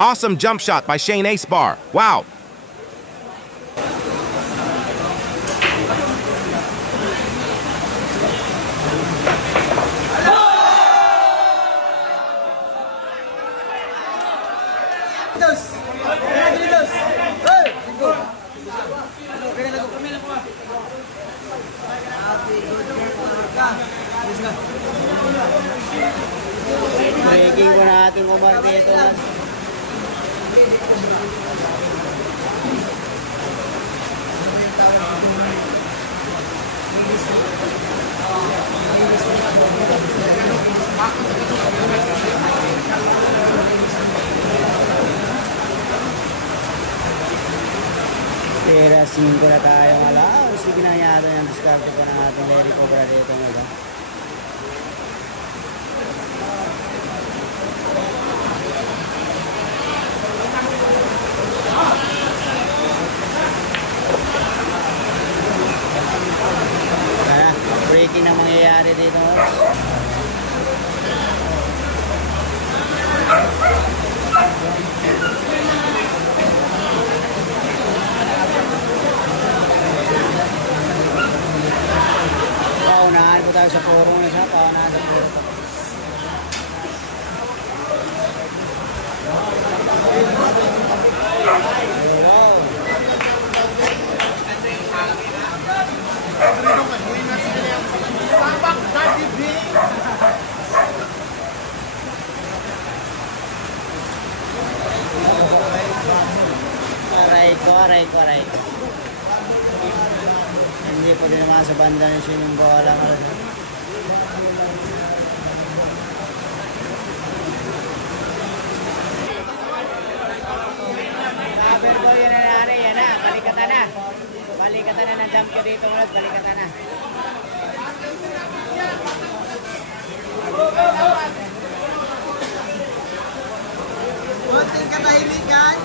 Awesome jump shot by Shane Acebar. Wow. Breaking ko na ating Omar dito. Pera 5 na tayo malaw. Sige na yata yung discarte pa ng ating Larry Cobra dito. Breaking na mangyayari dito. Paunahan po tayo sa purong na siya. Paunahan sa purong. Aray ko. Hindi po din naman sa banda ni siya yung bola. Saber ko yun na yan na. Balikatan na. Balikatan na ng jump ko dito. Balikatan na. Konting katahimikan.